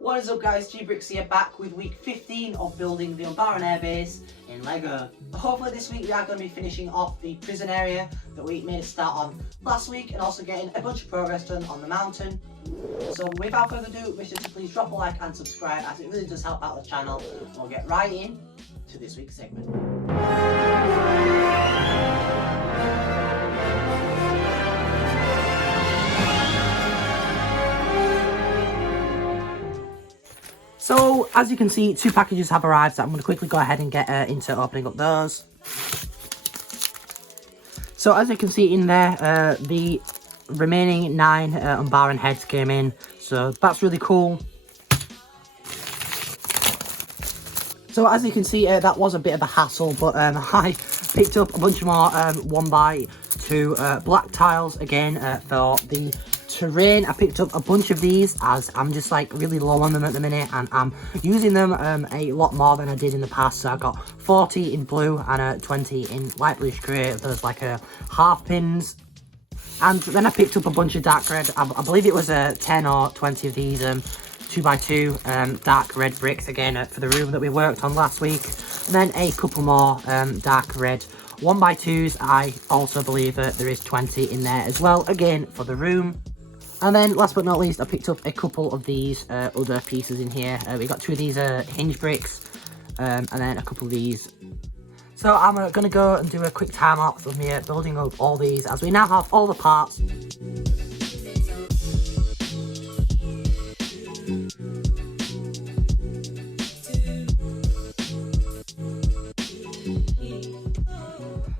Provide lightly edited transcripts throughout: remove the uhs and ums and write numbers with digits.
What is up guys, Brix here, back with week 15 of building the Umbaran Airbase in Lego. Hopefully this week we are going to be finishing off the prison area that we made a start on last week, and also getting a bunch of progress done on the mountain. So without further ado, wish you to please drop a like and subscribe, as it really does help out the channel. We'll get right in to this week's segment. So, as you can see, 2 packages have arrived, so I'm going to quickly go ahead and get into opening up those. So, as you can see in there, the remaining 9 Umbaran heads came in, so that's really cool. So, as you can see, that was a bit of a hassle, but I picked up a bunch more 1x2 black tiles again for the terrain. I picked up a bunch of these as I'm just like really low on them at the minute, and I'm using them a lot more than I did in the past. So I got 40 in blue and 20 in light bluish grey. Those like half pins. And then I picked up a bunch of dark red. I believe it was 10 or 20 of these 2x2 dark red bricks again for the room that we worked on last week. And then a couple more dark red 1x2s. I also believe there is 20 in there as well, again for the room. And then, last but not least, I picked up a couple of these other pieces in here. We got 2 of these hinge bricks, and then a couple of these. So I'm going to go and do a quick time lapse of me building up all these, as we now have all the parts.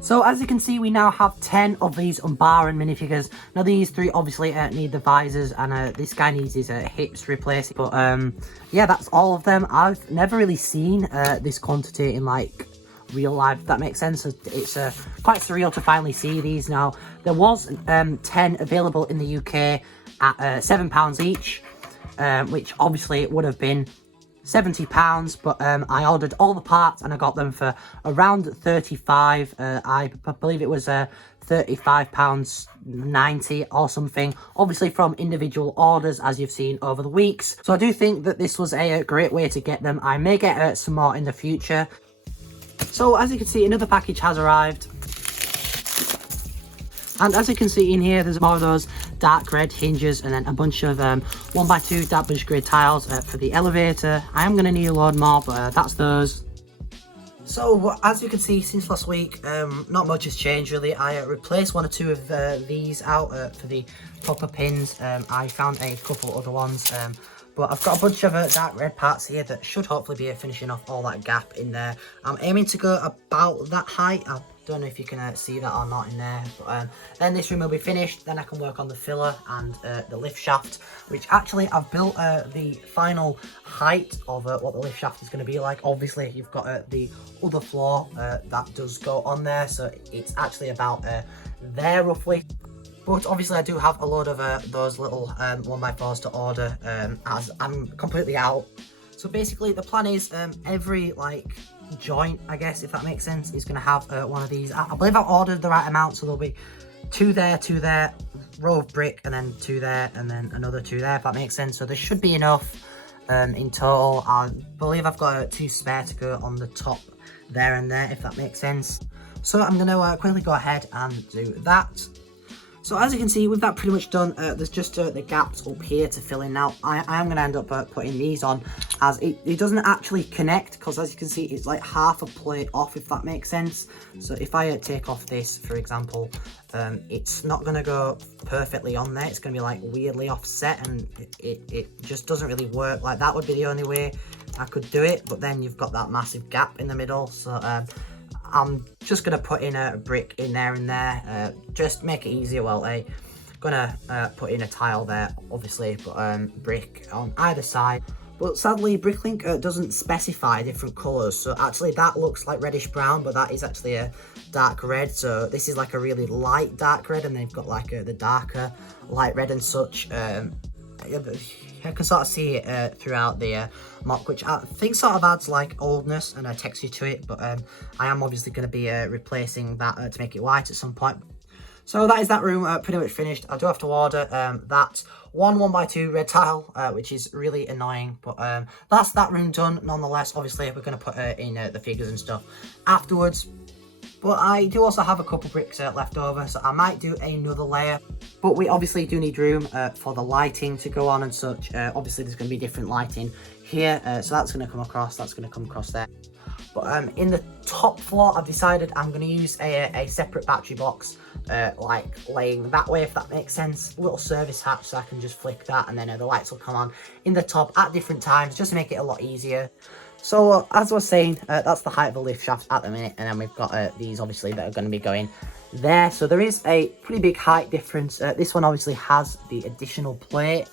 So as you can see, we now have 10 of these Umbaran minifigures. Now these 3 obviously need the visors, and this guy needs his hips replaced. But yeah, that's all of them. I've never really seen this quantity in like real life, if that makes sense. It's quite surreal to finally see these now. There was 10 available in the UK at £7 each, which obviously it would have been £70, but I ordered all the parts and I got them for around 35. I believe it was £35.90 or something, obviously from individual orders, as you've seen over the weeks. So I do think that this was a great way to get them. I may get some more in the future. So as you can see, another package has arrived. And as you can see in here, there's more of those dark red hinges, and then a bunch of 1x2 dark bluish grey tiles for the elevator. I am going to need a load more, but that's those. So as you can see, since last week, not much has changed really. I replaced 1 or 2 of these out for the proper pins. I found a couple other ones, but I've got a bunch of dark red parts here that should hopefully be finishing off all that gap in there. I'm aiming to go about that height. I don't know if you can see that or not in there, but then this room will be finished. Then I can work on the filler and the lift shaft, which actually I've built the final height of what the lift shaft is going to be like. Obviously you've got the other floor that does go on there, so it's actually about there roughly. But obviously I do have a load of those little 1x4s to order, as I'm completely out. So basically the plan is every like joint, I guess, if that makes sense, is going to have one of these. I believe I've ordered the right amount, so there'll be 2 there, 2 there, row of brick, and then 2 there, and then another 2 there, if that makes sense. So there should be enough in total. I believe I've got 2 spare to go on the top there and there, if that makes sense. So I'm going to quickly go ahead and do that. So as you can see, with that pretty much done, there's just the gaps up here to fill in. Now, I am going to end up putting these on, as it doesn't actually connect, because as you can see, it's like half a plate off, if that makes sense. So if I take off this, for example, it's not going to go perfectly on there. It's going to be like weirdly offset, and it just doesn't really work. Like that would be the only way I could do it, but then you've got that massive gap in the middle. So I'm just going to put in a brick in there and there, just make it easier. Well, I'm going to put in a tile there, obviously, but brick on either side. But sadly, Bricklink doesn't specify different colours, so actually that looks like reddish brown, but that is actually a dark red. So this is like a really light dark red, and they've got like the darker light red and such. I can sort of see it throughout the mock, which I think sort of adds like oldness and a texture to it, but I am obviously going to be replacing that to make it white at some point. So that is that room pretty much finished. I do have to order that one 1x2 red tile, which is really annoying, but that's that room done nonetheless. Obviously we're going to put in the figures and stuff afterwards, but I do also have a couple bricks left over, so I might do another layer. But we obviously do need room for the lighting to go on and such. Obviously there's going to be different lighting here, so that's going to come across, that's going to come across there. But in the top floor, I've decided I'm going to use a separate battery box, like laying that way, if that makes sense. A little service hatch, so I can just flick that, and then the lights will come on in the top at different times, just to make it a lot easier. So as I was saying, that's the height of the lift shaft at the minute, and then we've got these obviously that are going to be going there. So there is a pretty big height difference. This one obviously has the additional plate.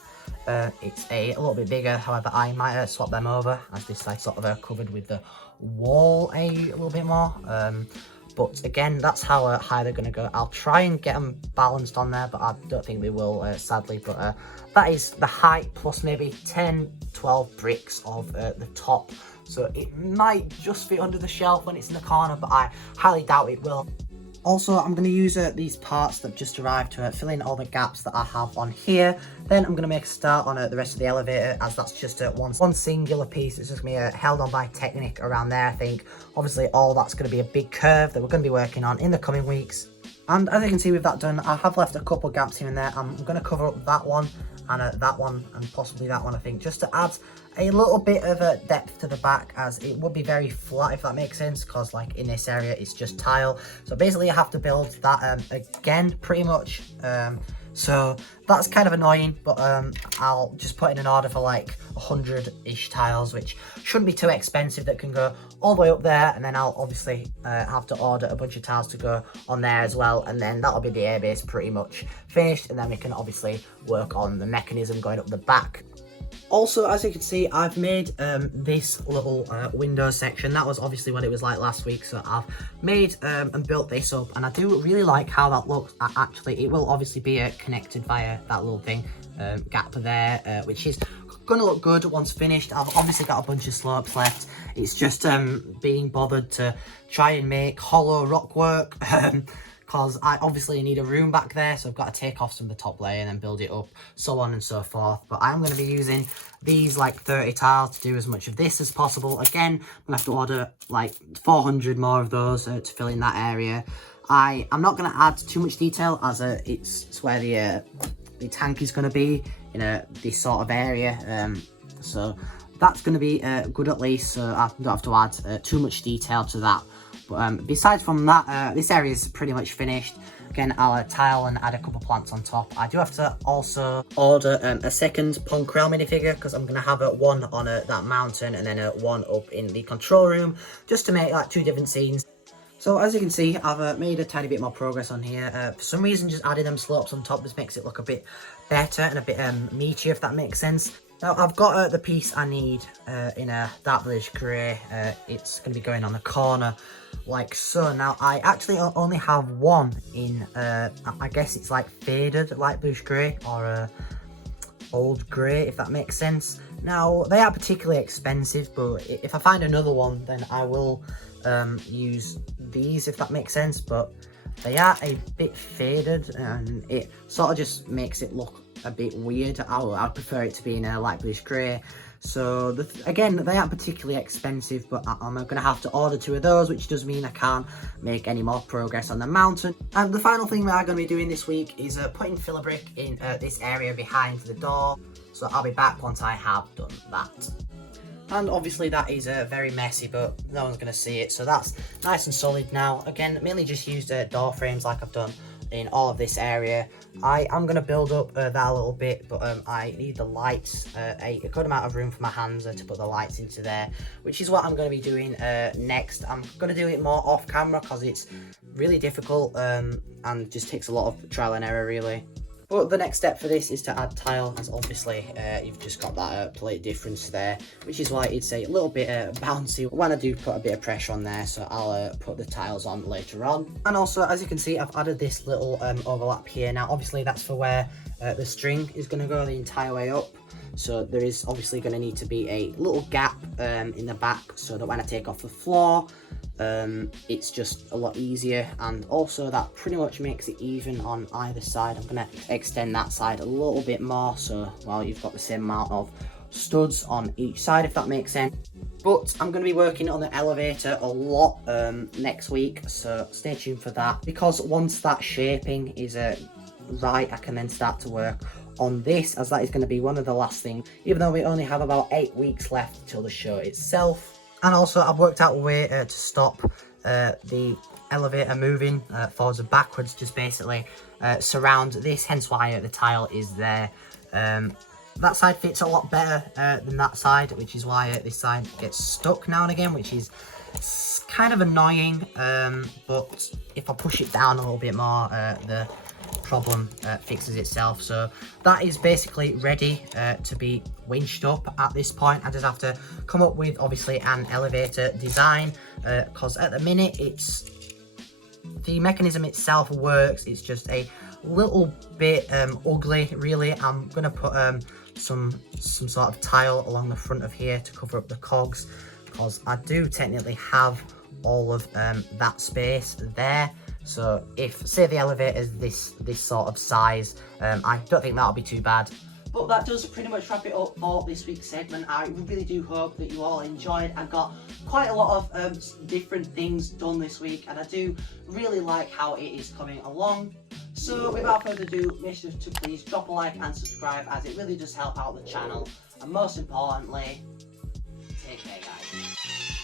It's a little bit bigger, however I might swap them over, as this side sort of covered with the wall a little bit more. But again, that's how high they're going to go. I'll try and get them balanced on there, but I don't think they will, sadly. But that is the height plus maybe 10-12 bricks of the top. So it might just fit under the shelf when it's in the corner, but I highly doubt it will. Also, I'm going to use these parts that just arrived to fill in all the gaps that I have on here. Then I'm going to make a start on the rest of the elevator, as that's just one singular piece. It's just going to be held on by Technic around there, I think. Obviously, all that's going to be a big curve that we're going to be working on in the coming weeks. And as you can see with that done, I have left a couple gaps here and there. I'm going to cover up that one and that one and possibly that one, I think, just to add a little bit of a depth to the back, as it would be very flat, if that makes sense, because like in this area it's just tile. So basically I have to build that again pretty much. So that's kind of annoying, but I'll just put in an order for like 100-ish tiles, which shouldn't be too expensive, that can go all the way up there. And then I'll obviously have to order a bunch of tiles to go on there as well, and then that'll be the airbase pretty much finished, and then we can obviously work on the mechanism going up the back. Also, as you can see, I've made this little window section. That was obviously what it was like last week, so I've made and built this up, and I do really like how that looks. Actually, it will obviously be connected via that little thing, gap there, which is gonna look good once finished. I've obviously got a bunch of slopes left. It's just being bothered to try and make hollow rock work. Because I obviously need a room back there, so I've got to take off some of the top layer and then build it up, so on and so forth. But I'm going to be using these like 30 tiles to do as much of this as possible. Again, I'm going to have to order like 400 more of those to fill in that area. I'm not going to add too much detail, as it's where the tank is going to be in this sort of area. So that's going to be good at least, so I don't have to add too much detail to that. But besides from that, this area is pretty much finished. Again, I'll tile and add a couple plants on top. I do have to also order a second Ponkrell minifigure, because I'm going to have one on that mountain and then one up in the control room, just to make like 2 different scenes. So as you can see, I've made a tiny bit more progress on here. For some reason, just adding them slopes on top just makes it look a bit better and a bit meatier, if that makes sense. Now, I've got the piece I need in a dark bluish grey. It's going to be going on the corner like so. Now, I actually only have one in, I guess it's like faded light bluish grey, or old grey, if that makes sense. Now, they are particularly expensive, but if I find another one, then I will use these, if that makes sense. But they are a bit faded, and it sort of just makes it look a bit weird. I'd prefer it to be in a light bluish grey. So again, they aren't particularly expensive, but I'm going to have to order 2 of those, which does mean I can't make any more progress on the mountain. And the final thing that I'm going to be doing this week is putting filler brick in this area behind the door. So I'll be back once I have done that. And obviously that is very messy, but no one's going to see it, so that's nice and solid now. Again, mainly just used door frames like I've done in all of this area. I am going to build up that a little bit, but I need the lights, a good amount of room for my hands to put the lights into there, which is what I'm going to be doing next. I'm going to do it more off camera, because it's really difficult and just takes a lot of trial and error, really. But the next step for this is to add tile, as obviously you've just got that plate difference there, which is why it's a little bit bouncy when I do put a bit of pressure on there, so I'll put the tiles on later on. And also, as you can see, I've added this little overlap here. Now, obviously that's for where the string is going to go the entire way up. So there is obviously going to need to be a little gap in the back, so that when I take off the floor, it's just a lot easier, and also that pretty much makes it even on either side. I'm going to extend that side a little bit more, so while you've got the same amount of studs on each side, if that makes sense. But I'm going to be working on the elevator a lot next week, so stay tuned for that, because once that shaping is right, I can then start to work on this, as that is going to be one of the last things, even though we only have about 8 weeks left till the show itself. And also I've worked out a way to stop the elevator moving forwards and backwards, just basically surround this, hence why the tile is there. That side fits a lot better than that side, which is why this side gets stuck now and again, which is kind of annoying, but if I push it down a little bit more, the problem fixes itself. So that is basically ready to be winched up at this point. I just have to come up with obviously an elevator design, because at the minute it's the mechanism itself works, it's just a little bit ugly really. I'm gonna put some sort of tile along the front of here to cover up the cogs, because I do technically have all of that space there. So if, say, the elevator is this sort of size, I don't think that'll be too bad. But that does pretty much wrap it up for this week's segment. I really do hope that you all enjoyed. I got quite a lot of different things done this week, and I do really like how it is coming along. So without further ado, make sure to please drop a like and subscribe, as it really does help out the channel. And most importantly, take care, guys.